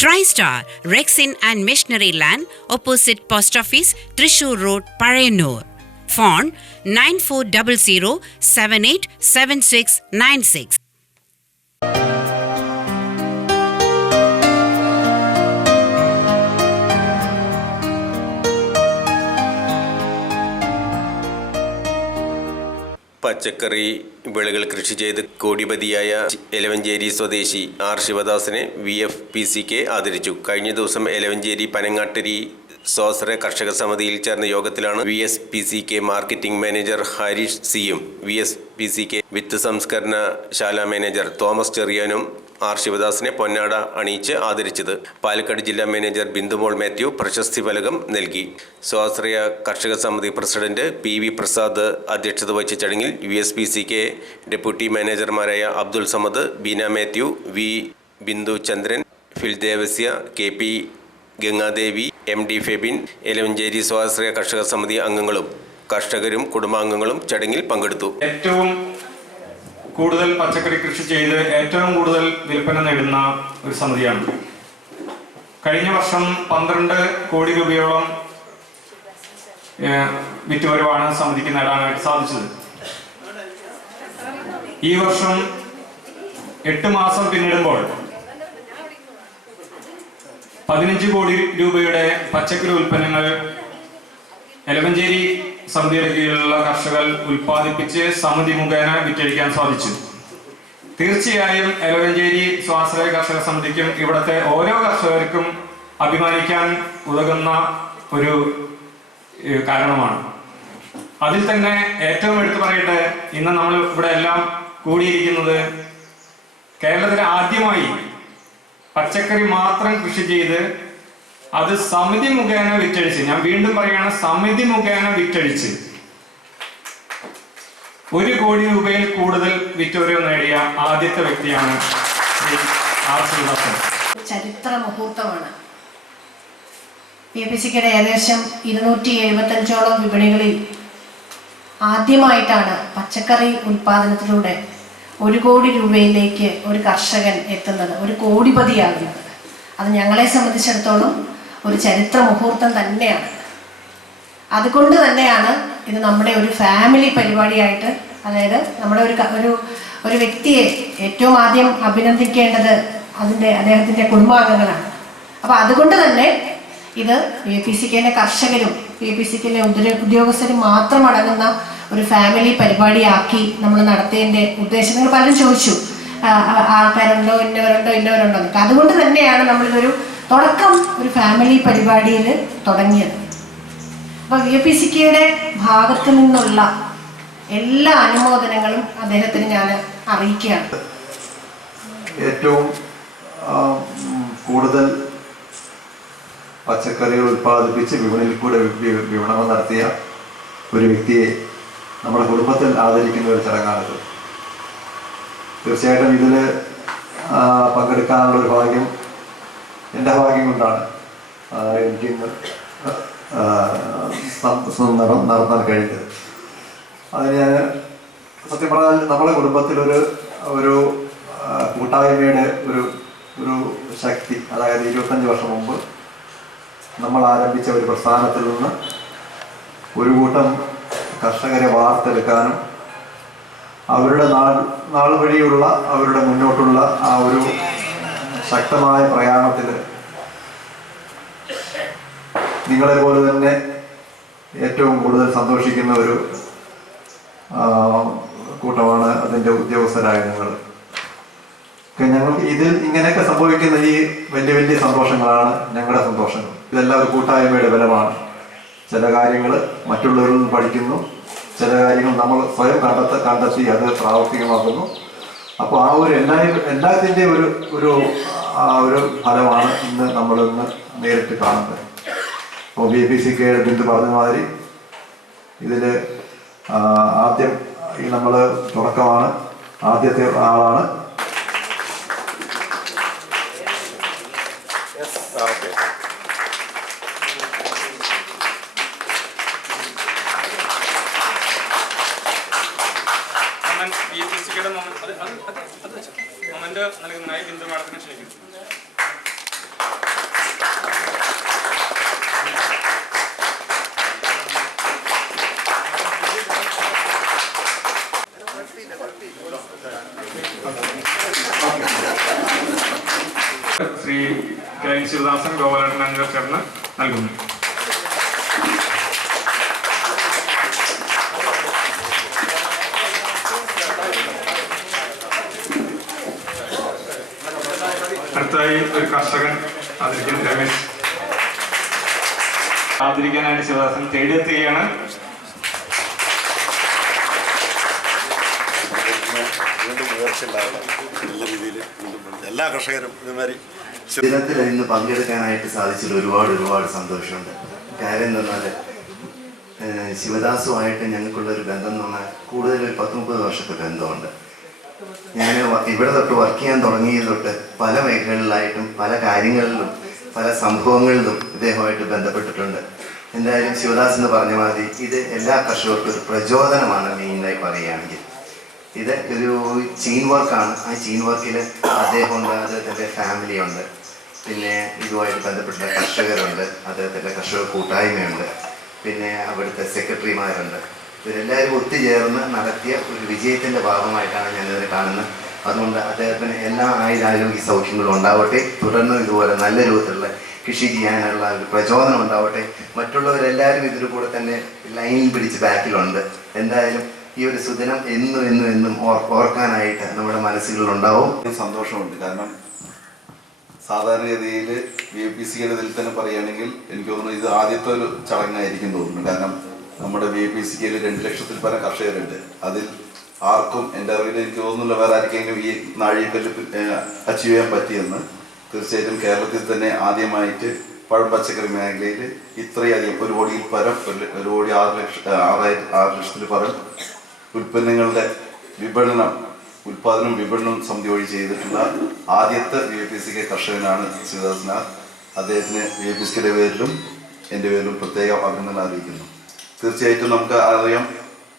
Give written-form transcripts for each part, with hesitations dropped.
TriStar, Rexin and Missionary Land, opposite Post Office, Thrissur Road, Parayanur. Phone 9400 787696. പച്ചക്കറി വിളകൾ കൃഷി ചെയ്ത് കോടിപതിയായ എലവഞ്ചേരി സ്വദേശി ആർ ശിവദാസിനെ VFPCK ആദരിച്ചു. കഴിഞ്ഞ ദിവസം എലവഞ്ചേരി പനങ്ങാട്ടരി സ്വാശ്രയ കർഷക സമിതിയിൽ ചേർന്ന യോഗത്തിലാണ് VSPCK മാർക്കറ്റിംഗ് മാനേജർ ഹരീഷ് സിയും VSPCK വിത്ത് സംസ്കരണ ശാല മാനേജർ തോമസ് ചെറിയാനും ആർ ശിവദാസിനെ പൊന്നാട അണിയിച്ച് ആദരിച്ചത്. പാലക്കാട് ജില്ലാ മാനേജർ ബിന്ദുമോൾ മാത്യു പ്രശസ്തി ഫലകം നൽകി. സ്വാശ്രയ കർഷക സമിതി പ്രസിഡന്റ് PV പ്രസാദ് അധ്യക്ഷത വഹിച്ച ചടങ്ങിൽ VSPCK ഡെപ്യൂട്ടി മാനേജർമാരായ Abdul Samad, Beena Mathew, V Bindu Chandran, Phil Devasya, KP Gangadevi, MD Febin, Elavanchery സ്വാശ്രയ കർഷക സമിതി അംഗങ്ങളും കർഷകരും കുടുംബാംഗങ്ങളും ചടങ്ങിൽ പങ്കെടുത്തു. ഏറ്റവും കൂടുതൽ പച്ചക്കറി കൃഷി ചെയ്ത് ഏറ്റവും കൂടുതൽ വിൽപ്പന നേടുന്ന ഒരു സമിതിയാണ്. കഴിഞ്ഞ വർഷം 12 കോടി രൂപയോളം വിറ്റുവരവാണ് സമിതിക്ക് നേടാനായിട്ട് സാധിച്ചത്. ഈ വർഷം 8 മാസം പിന്നിടുമ്പോൾ 15 കോടി രൂപയുടെ പച്ചക്കറി ഉൽപ്പന്നങ്ങൾ എലവഞ്ചേരി സമിതിയുടെ കീഴിലുള്ള കർഷകർ ഉൽപ്പാദിപ്പിച്ച് സമിതി മുഖേന വിറ്റഴിക്കാൻ സാധിച്ചു. തീർച്ചയായും എലവഞ്ചേരി സ്വാശ്രയ കർഷക സമിതിക്കും ഇവിടുത്തെ ഓരോ കർഷകർക്കും അഭിമാനിക്കാൻ ഉതകുന്ന ഒരു കാരണമാണ്. അതിൽ തന്നെ ഏറ്റവും എടുത്തു പറയട്ടെ, ഇന്ന് നമ്മൾ ഇവിടെ എല്ലാം കൂടിയിരിക്കുന്നത് കേരളത്തിൽ ആദ്യമായി പച്ചക്കറി മാത്രം കൃഷി ചെയ്ത് അത് സമിതി മുഖേന വിറ്റഴിച്ച്, ഞാൻ വീണ്ടും പറയുകയാണ്, സമിതി മുഖേന വിറ്റഴിച്ച് 1 കോടി രൂപയിൽ കൂടുതൽ വിറ്റുവരവ് നേടിയ ആദ്യത്തെ വ്യക്തിയാണ് ആർ ശിവദാസൻ. ചരിത്ര മുഹൂർത്തമാണ്. VFPCKയുടെ ഏകദേശം 275ഓളം വിപണികളിൽ ആദ്യമായിട്ടാണ് പച്ചക്കറി ഉൽപാദനത്തിലൂടെ 1 കോടി രൂപയിലേക്ക് ഒരു കർഷകൻ എത്തുന്നത്, ഒരു കോടിപതിയാകുന്നത്. അത് ഞങ്ങളെ സംബന്ധിച്ചിടത്തോളം ഒരു ചരിത്ര മുഹൂർത്തം തന്നെയാണ്. അതുകൊണ്ട് തന്നെയാണ് ഇത് നമ്മുടെ ഒരു ഫാമിലി പരിപാടിയായിട്ട്, അതായത് നമ്മുടെ ഒരു വ്യക്തിയെ ഏറ്റവും ആദ്യം അഭിനന്ദിക്കേണ്ടത് അദ്ദേഹത്തിൻ്റെ കുടുംബാംഗങ്ങളാണ്. അപ്പോൾ അതുകൊണ്ട് തന്നെ ഇത് VFPCKയിലെ കർഷകരും VFPCKയിലെ ഉദ്യോഗസ്ഥരും മാത്രം അടങ്ങുന്ന ഒരു ഫാമിലി പരിപാടിയാക്കി നമ്മൾ നടത്തിയതിൻ്റെ ഉദ്ദേശം നിങ്ങൾ പലരും ചോദിച്ചു, ആൾക്കാരുണ്ടോ, ഇന്നവരുണ്ടോ. അതുകൊണ്ട് തന്നെയാണ് നമ്മളിതൊരു തുടക്കം ഒരു ഫാമിലി പരിപാടിയിൽ തുടങ്ങിയത്. അപ്പോൾ VFPCKയുടെ ഭാഗത്തു നിന്നുള്ള എല്ലാ അനുമോദനങ്ങളും അദ്ദേഹത്തിന് ഞാൻ അറിയിക്കുകയാണ്. ഏറ്റവും കൂടുതൽ പച്ചക്കറികൾ ഉൽപ്പാദിപ്പിച്ച് വിപണിയിൽ കൂടെ വിപണനം നടത്തിയ ഒരു വ്യക്തിയെ നമ്മുടെ കുടുംബത്തിൽ ആദരിക്കുന്ന ഒരു ചടങ്ങാണിത്. തീർച്ചയായിട്ടും ഇതിൽ പങ്കെടുക്കാനുള്ള ഒരു ഭാഗ്യം എൻ്റെ ഭാഗ്യം കൊണ്ടാണ് എനിക്കിന്ന് നടത്താൻ കഴിഞ്ഞത്. അതിന് ഞാൻ സത്യം പറഞ്ഞാൽ നമ്മുടെ കുടുംബത്തിലൊരു കൂട്ടായ്മയുടെ ഒരു ശക്തി, അതായത് 25 വർഷം മുമ്പ് നമ്മൾ ആരംഭിച്ച ഒരു പ്രസ്ഥാനത്തിൽ നിന്ന് ഒരു കൂട്ടം കർഷകരെ വാർത്തെടുക്കാനും അവരുടെ നാൾ വഴിയുള്ള അവരുടെ മുന്നോട്ടുള്ള ആ ഒരു ശക്തമായ പ്രയാണത്തിൽ നിങ്ങളെപ്പോലെ തന്നെ ഏറ്റവും കൂടുതൽ സന്തോഷിക്കുന്ന ഒരു കൂട്ടമാണ് അതിൻ്റെ ഉദ്യോഗസ്ഥരായ ഞങ്ങൾക്ക് ഇതിൽ ഇങ്ങനെയൊക്കെ സംഭവിക്കുന്ന ഈ വലിയ വലിയ സന്തോഷങ്ങളാണ് ഞങ്ങളുടെ സന്തോഷങ്ങൾ. ഇതെല്ലാം ഒരു കൂട്ടായ്മയുടെ ബലമാണ്. ചില കാര്യങ്ങൾ മറ്റുള്ളവരിൽ നിന്ന് പഠിക്കുന്നു, ചില കാര്യങ്ങൾ നമ്മൾ സ്വയം കണ്ടെത്തി അത് പ്രാവർത്തികമാക്കുന്നു. അപ്പോൾ ആ ഒരു എല്ലാത്തിൻ്റെ ഒരു ഫലമാണ് ഇന്ന് നമ്മളിന്ന് നേരിട്ട് കാണുന്നത്. അപ്പോൾ VFPCKയുടെ ബിന്ദു പറഞ്ഞ മാതിരി ഇതിൽ ആദ്യം നമ്മൾ തുടക്കമാണ്, ആദ്യത്തെ ആളാണ്. മൊമെന്റ് നൽകുന്നതിനായി ബിന്ദു മാഡത്തിനെ ക്ഷണിക്കുന്നു. ശ്രീ കെ ശിവദാസൻ, ഗോപാലൻ എന്നിവർ ചേർന്ന് നൽകുന്നു. അടുത്തതായി ഒരു കർഷകൻ ആദരിക്കുന്നു. രമേശ് ആദരിക്കാനായിട്ട് ശിവദാസൻ തേടിയെത്തുകയാണ്. എല്ലാ കർഷകരും ഇതുമാതിരി ദിനത്തിൽ ഇന്ന് പങ്കെടുക്കാനായിട്ട് സാധിച്ചതിൽ ഒരുപാട് സന്തോഷമുണ്ട്. കാര്യം എന്തെന്നാൽ ശിവദാസുമായിട്ട് ഞങ്ങൾക്കുള്ളൊരു ബന്ധം എന്ന് പറഞ്ഞാൽ കൂടുതൽ ഒരു 10-30 വർഷത്തെ ബന്ധമുണ്ട്. ഞാൻ ഇവിടെ തൊട്ട് വർക്ക് ചെയ്യാൻ തുടങ്ങിയത് തൊട്ട് പല മേഖലകളിലായിട്ടും പല കാര്യങ്ങളിലും പല സംഭവങ്ങളിലും ഇദ്ദേഹമായിട്ട് ബന്ധപ്പെട്ടിട്ടുണ്ട്. എന്തായാലും ശിവദാസ് എന്ന് പറഞ്ഞ മാതിരി ഇത് എല്ലാ കർഷകർക്കും ഒരു പ്രചോദനമാണ്. മെയിനായി പറയുകയാണെങ്കിൽ ഇത് ഒരു ചെയിൻ വർക്കാണ്. ആ ചെയിൻ വർക്കിൽ അദ്ദേഹമുണ്ട്, അദ്ദേഹത്തിൻ്റെ ഫാമിലിയുണ്ട്, പിന്നെ ഇതുമായിട്ട് ബന്ധപ്പെട്ട കർഷകരുണ്ട്, അദ്ദേഹത്തിൻ്റെ കർഷക കൂട്ടായ്മയുണ്ട്, പിന്നെ അവിടുത്തെ സെക്രട്ടറിമാരുണ്ട്. ഇവരെല്ലാവരും ഒത്തുചേർന്ന് നടത്തിയ ഒരു വിജയത്തിൻ്റെ ഭാഗമായിട്ടാണ് ഞാനിതിനെ കാണുന്നത്. അതുകൊണ്ട് അദ്ദേഹത്തിന് എല്ലാ ആരോഗ്യ സൗഖ്യങ്ങളും ഉണ്ടാവട്ടെ. തുടർന്ന് ഇതുപോലെ നല്ല രൂപത്തിലുള്ള കൃഷി ചെയ്യാനുള്ള ഒരു പ്രചോദനം ഉണ്ടാവട്ടെ. മറ്റുള്ളവരെല്ലാവരും ഇതിൽ കൂടെ തന്നെ ലൈനിൽ പിടിച്ച് ബാക്കിലുണ്ട്. എന്തായാലും ഈ ഒരു സുദിനം എന്നും ഓർക്കാനായിട്ട് നമ്മുടെ മനസ്സുകളിലുണ്ടാവും. സന്തോഷമുണ്ട്. കാരണം സാധാരണഗതിയിൽ VAPCയുടെ ഇതിൽ തന്നെ പറയുകയാണെങ്കിൽ എനിക്ക് തോന്നുന്നു ഇത് ആദ്യത്തെ ഒരു ചടങ്ങായിരിക്കും തോന്നുന്നു. കാരണം നമ്മുടെ VAPCയിൽ 2 ലക്ഷത്തിൽ പല കർഷകരുണ്ട്. അതിൽ ആർക്കും എൻ്റെ അറിവിൽ എനിക്ക് തോന്നുന്നില്ല വേറെ ആർക്കെങ്കിലും ഈ നാഴികക്കല്ല് അച്ചീവ് ചെയ്യാൻ പറ്റിയെന്ന്. തീർച്ചയായിട്ടും കേരളത്തിൽ തന്നെ ആദ്യമായിട്ട് പഴം പച്ചക്കറി മേഖലയിൽ ഇത്രയധികം 1 കോടിയിൽ പരം 1 കോടി 6 ലക്ഷത്തിൽ പരം ഉൽപ്പന്നങ്ങളുടെ ഉൽപാദനം വിപണനം സമിതി വഴി ചെയ്തിട്ടുള്ള ആദ്യത്തെ VAPCK കർഷകനാണ് ശിവദാസനാർ. അദ്ദേഹത്തിന് VAPCയുടെ പേരിലും എൻ്റെ പേരിലും പ്രത്യേക അഭിനന്ദനം അറിയിക്കുന്നു. തീർച്ചയായിട്ടും നമുക്ക് അറിയാം,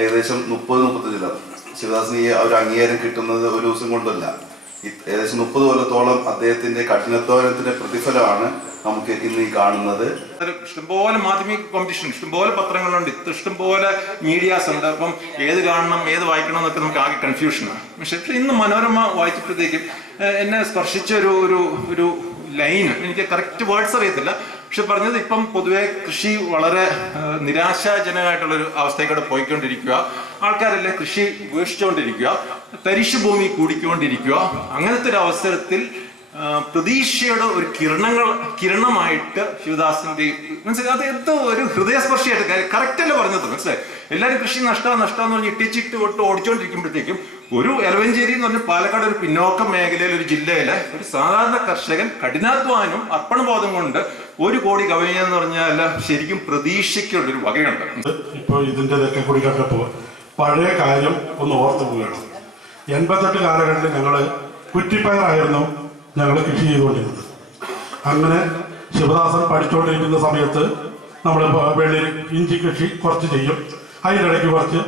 ഏകദേശം 30-35 ശിവദാസിന് ഈ ഒരു അംഗീകാരം കിട്ടുന്നത് ഒരു ദിവസം കൊണ്ടല്ല. ഏകദേശം 30 കൊല്ലത്തോളം അദ്ദേഹത്തിന്റെ കഠിനാധ്വാനത്തിന്റെ പ്രതിഫലമാണ് നമുക്ക് ഇന്ന് ഈ കാണുന്നത്. ഇഷ്ടംപോലെ മാധ്യമ കോമ്പറ്റീഷൻ, ഇഷ്ടംപോലെ പത്രങ്ങളുണ്ട്, ഇഷ്ടംപോലെ മീഡിയാസ് ഉണ്ട്. അപ്പം ഏത് കാണണം ഏത് വായിക്കണം എന്നൊക്കെ നമുക്ക് ആകെ കൺഫ്യൂഷനാണ്. പക്ഷെ ഇന്ന് മനോരമ വായിച്ചപ്പോഴത്തേക്കും എന്നെ സ്പർശിച്ച ഒരു ലൈൻ, എനിക്ക് കറക്റ്റ് വേർഡ്സ് അറിയത്തില്ല, പക്ഷെ പറഞ്ഞത് ഇപ്പം പൊതുവെ കൃഷി വളരെ നിരാശാജനകമായിട്ടുള്ളൊരു അവസ്ഥയിലൂടെ പോയിക്കൊണ്ടിരിക്കുക. ആൾക്കാരെല്ലാം കൃഷി ഉപേക്ഷിച്ചുകൊണ്ടിരിക്കുക, തരിശു ഭൂമി കൂടിക്കൊണ്ടിരിക്കുക. അങ്ങനത്തെ ഒരു അവസരത്തിൽ പ്രതീക്ഷയുടെ ഒരു കിരണമായിട്ട് ശിവദാസിന്റെ മനസ്സിലായി. അത് എന്തോ ഒരു ഹൃദയസ്പർശിയായിട്ട് കറക്റ്റല്ലേ പറഞ്ഞത്, മനസ്സിലായി. എല്ലാവരും കൃഷി നഷ്ടമെന്ന് പറഞ്ഞ് ഇട്ടിച്ചിട്ട് തൊട്ട് ഓടിച്ചുകൊണ്ടിരിക്കുമ്പോഴത്തേക്കും ഒരു എലവഞ്ചേരി എന്ന് പറഞ്ഞ പാലക്കാട് ഒരു പിന്നോക്ക മേഖലയിൽ ഒരു ജില്ലയിലെ ഒരു സാധാരണ കർഷകൻ കഠിനാധ്വാനം അർപ്പണബോധം കൊണ്ട് 1 കോടി കവിഞ്ഞെന്ന് പറഞ്ഞാൽ ശരിക്കും പ്രതീക്ഷയ്ക്കുള്ളൊരു വകയുണ്ട്. ഇപ്പോൾ ഇതിൻ്റെതൊക്കെ കൂടി കണ്ടപ്പോൾ പഴയ കാര്യം ഒന്ന് ഓർത്തു പോവുകയാണ്. 88 കാലഘട്ടത്തിൽ ഞങ്ങൾ കുറ്റിപ്പയറായിരുന്നു ഞങ്ങൾ കൃഷി ചെയ്തുകൊണ്ടിരുന്നത്. അങ്ങനെ ശിവദാസൻ പഠിച്ചുകൊണ്ടിരിക്കുന്ന സമയത്ത് നമ്മൾ വെള്ളരി ഇഞ്ചി കൃഷി കുറച്ച് ചെയ്യും. അതിൻ്റെ ഇടയ്ക്ക് കുറച്ച്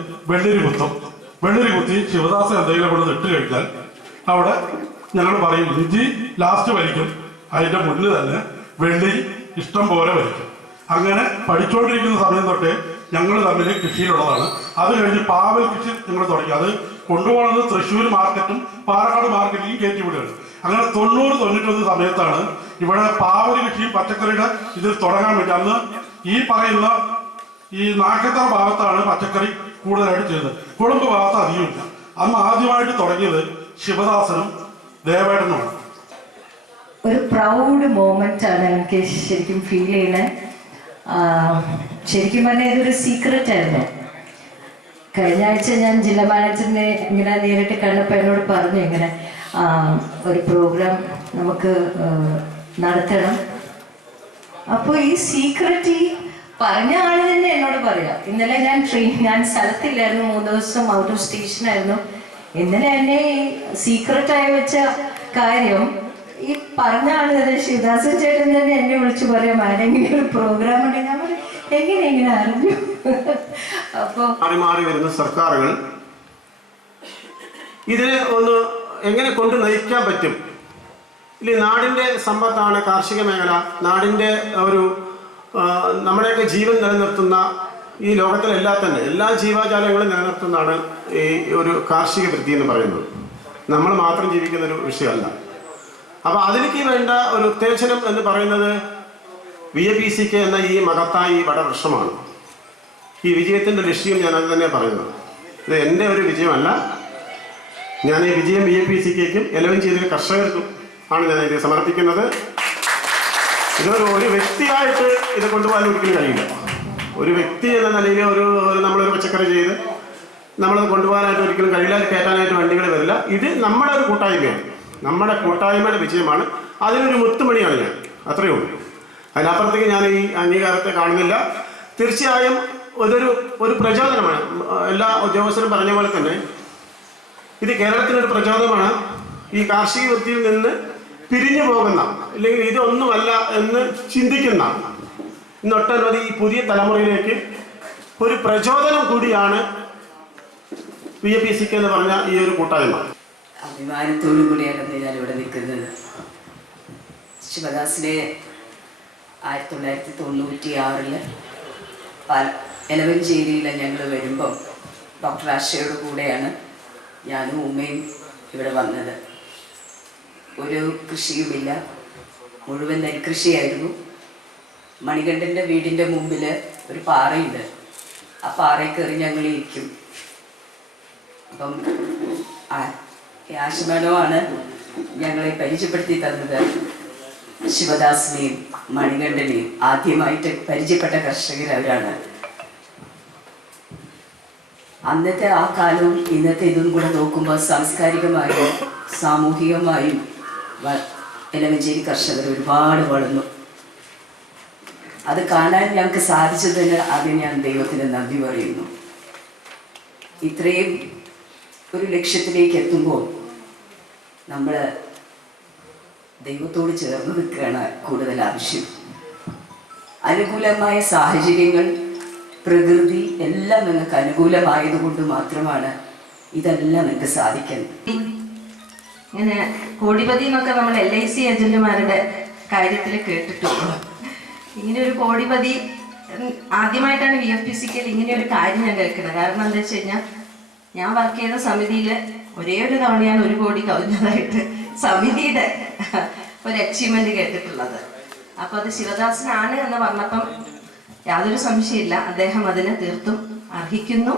വെള്ളരി കുത്തി ശിവദാസൻ എന്തെങ്കിലും കൊണ്ട് ഇട്ട് കഴിഞ്ഞാൽ അവിടെ ഞങ്ങൾ പറയും ഇഞ്ചി ലാസ്റ്റ് വലിക്കും, അതിൻ്റെ മുന്നിൽ തന്നെ വെള്ളരി ഇഷ്ടം പോലെ വലിക്കും. അങ്ങനെ പഠിച്ചുകൊണ്ടിരിക്കുന്ന സമയം തൊട്ടേ ഞങ്ങൾ തമ്മിൽ കൃഷിയിലുള്ളതാണ്. അത് കഴിഞ്ഞ് പാവൽ കൃഷി ഞങ്ങൾ തുടങ്ങി. അത് കൊണ്ടുപോകുന്നത് തൃശ്ശൂർ മാർക്കറ്റും പാലക്കാട് മാർക്കറ്റിലും കയറ്റി വിടുകയാണ്. അങ്ങനെ 90-91 സമയത്താണ് ഇവിടെ പാവൽ കൃഷിയും പച്ചക്കറിയുടെ ഇതിൽ തുടങ്ങാൻ വേണ്ടി. അന്ന് ഈ പറയുന്ന ഈ നാക്കത്തറ ഭാഗത്താണ് പച്ചക്കറി കൂടുതലായിട്ട് ചെയ്യുന്നത്, കുളമ്പ് ഭാഗത്ത് അധികമില്ല. അന്ന് ആദ്യമായിട്ട് തുടങ്ങിയത് ശിവദാസനും ദേവേട്ടനുമാണ്. ഒരു പ്രൗഡ് മൊമെന്റ് ആണ് എനിക്ക് ശരിക്കും ഫീൽ ചെയ്യുന്നത്. ശരിക്കും പറഞ്ഞാൽ ഇതൊരു സീക്രട്ട് ആയിരുന്നു. കഴിഞ്ഞ ആഴ്ച ഞാൻ ജില്ലാ മാനേജറിനെ ഇങ്ങനെ നേരിട്ട് കണ്ടപ്പോൾ എന്നോട് പറഞ്ഞു, ഇങ്ങനെ ഒരു പ്രോഗ്രാം നമുക്ക് നടത്തണം. അപ്പോൾ ഈ സീക്രട്ട് ഈ പറഞ്ഞ ആൾ തന്നെ എന്നോട് പറയാം. ഇന്നലെ ഞാൻ സ്ഥലത്തില്ലായിരുന്നു, 3 ദിവസം ഔട്ട് ഓഫ് സ്റ്റേഷനായിരുന്നു. ഇന്നലെ എന്നെ ഈ സീക്രട്ടായി വെച്ച കാര്യം ഈ പറഞ്ഞ ആള് തന്നെ ശിവദാസൻ ചേട്ടൻ തന്നെ എന്നെ വിളിച്ച് പറയാം, ആരെങ്കിലും ഒരു പ്രോഗ്രാം ഉണ്ടെങ്കിൽ ഞാൻ പറയും എങ്ങനെ അറിഞ്ഞു. അപ്പോൾ മാറി വരുന്ന സർക്കാരുകൾ ഇതിനെ ഒന്ന് എങ്ങനെ കൊണ്ട് നയിക്കാൻ പറ്റും? ഇല്ല, നാടിൻ്റെ സമ്പത്താണ് കാർഷിക മേഖല. നാടിൻ്റെ ഒരു നമ്മുടെയൊക്കെ ജീവൻ നിലനിർത്തുന്ന, ഈ ലോകത്തിലെല്ലാം തന്നെ എല്ലാ ജീവജാലങ്ങളും നിലനിർത്തുന്നതാണ് ഈ ഒരു കാർഷിക വൃത്തി എന്ന് പറയുന്നത്. നമ്മൾ മാത്രം ജീവിക്കുന്നൊരു വിഷയമല്ല. അപ്പോൾ അതിലേക്ക് വേണ്ട ഒരു ഉത്തേജനം എന്ന് പറയുന്നത് VAPCK എന്ന ഈ മഹത്തായ ഈ വടവൃക്ഷമാണ്. ഈ വിജയത്തിൻ്റെ ലക്ഷ്യം ഞാൻ അത് തന്നെ പറയുന്നത്. ഇത് എൻ്റെ ഒരു വിജയമല്ല. ഞാൻ ഈ വിജയം VAPCKയ്ക്കും എലവഞ്ചേരിയിലെ കർഷകർക്കും ആണ് ഞാൻ ഇത് സമർപ്പിക്കുന്നത്. ഒരു വ്യക്തിയായിട്ട് ഇത് കൊണ്ടുപോകാൻ ഒരിക്കലും കഴിയില്ല. ഒരു വ്യക്തി എന്ന നിലയിൽ നമ്മളൊരു പച്ചക്കറി ചെയ്ത് നമ്മളത് കൊണ്ടുപോകാനായിട്ട് ഒരിക്കലും കഴിയില്ല. കയറ്റാനായിട്ട് വണ്ടികൾ വരില്ല. ഇത് നമ്മുടെ ഒരു കൂട്ടായ്മയാണ്, നമ്മുടെ കൂട്ടായ്മയുടെ വിജയമാണ്. അതിനൊരു മുത്തുമണിയാണ് ഞാൻ, അത്രയേ ഉള്ളൂ. അതിനപ്പുറത്തേക്ക് ഞാൻ ഈ അംഗീകാരത്തെ കാണുന്നില്ല. തീർച്ചയായും ഒരു പ്രചോദനമാണ്. എല്ലാ ഉദ്യോഗസ്ഥരും പറഞ്ഞ പോലെ തന്നെ ഇത് കേരളത്തിനൊരു പ്രചോദനമാണ്. ഈ കാർഷിക വൃത്തിയിൽ നിന്ന് പിരിഞ്ഞു പോകുന്ന, അല്ലെങ്കിൽ ഇതൊന്നുമല്ല എന്ന് ചിന്തിക്കുന്ന ഇന്നൊട്ടനവധി ഈ പുതിയ തലമുറയിലേക്ക് ഒരു പ്രചോദനം കൂടിയാണ് VAPCK എന്ന് പറഞ്ഞ ഈ ഒരു കൂട്ടായ്മ. അഭിമാനത്തോടു കൂടിയാണ് ഞാനിവിടെ നിൽക്കുന്നത്. ശിവദാസിനെ 1996 എലവഞ്ചേരിയിൽ ഞങ്ങൾ വരുമ്പം ഡോക്ടർ ആശയുടെ കൂടെയാണ് ഞാനും ഉമ്മയും ഇവിടെ വന്നത്. ഒരു കൃഷിയുമില്ല, മുഴുവൻ നെൽകൃഷിയായിരുന്നു. മണികണ്ഠൻ്റെ വീടിൻ്റെ മുമ്പിൽ ഒരു പാറയുണ്ട്. ആ പാറയിൽ കയറി ഞങ്ങൾ ഇരിക്കും. അപ്പം ആശമാനമാണ് ഞങ്ങളെ പരിചയപ്പെടുത്തി തന്നത്. ശിവദാസിനെയും മണികണ്ഠനെയും ആദ്യമായിട്ട് പരിചയപ്പെട്ട കർഷകർ അവരാണ്. അന്നത്തെ ആ കാലവും ഇന്നത്തെ ഇതും കൂടെ നോക്കുമ്പോൾ സാംസ്കാരികമായും സാമൂഹികമായും എലവഞ്ചേരി കർഷകർ ഒരുപാട് വളർന്നു. അത് കാണാൻ ഞങ്ങൾക്ക് സാധിച്ചതിന് ആദ്യം ഞാൻ ദൈവത്തിന് നന്ദി പറയുന്നു. ഇത്രയും ഒരു ലക്ഷ്യത്തിലേക്ക് എത്തുമ്പോൾ നമ്മൾ ദൈവത്തോട് ചേർന്ന് നിൽക്കുകയാണ് കൂടുതൽ ആവശ്യം. അനുകൂലമായ സാഹചര്യങ്ങൾ, പ്രകൃതി എല്ലാം നിങ്ങൾക്ക് അനുകൂലമായതുകൊണ്ട് മാത്രമാണ് ഇതെല്ലാം നിങ്ങൾക്ക് സാധിക്കുന്നത്. ഇങ്ങനെ കോടിപതി എന്നൊക്കെ നമ്മൾ LIC ഏജന്റുമാരുടെ കാര്യത്തിൽ കേട്ടിട്ടുള്ളൂ. ഇങ്ങനെ ഒരു കോടിപതി ആദ്യമായിട്ടാണ് VAPCKയിൽ ഇങ്ങനെ ഒരു കാര്യം ഞാൻ കേൾക്കുന്നത്. കാരണം എന്താ വെച്ച് കഴിഞ്ഞാൽ, ഞാൻ വർക്ക് ചെയ്ത സമിതിയിൽ ഒരേ ഒരു തവണയാണ് 1 കോടി കവിഞ്ഞതായിട്ട് സമിതിയുടെ ഒരു അച്ചീവ്മെന്റ് കേട്ടിട്ടുള്ളത്. അപ്പോൾ അത് ശിവദാസനാണ് എന്ന് പറഞ്ഞപ്പം യാതൊരു സംശയമില്ല, അദ്ദേഹം അതിന് തീർത്തും അർഹിക്കുന്നു.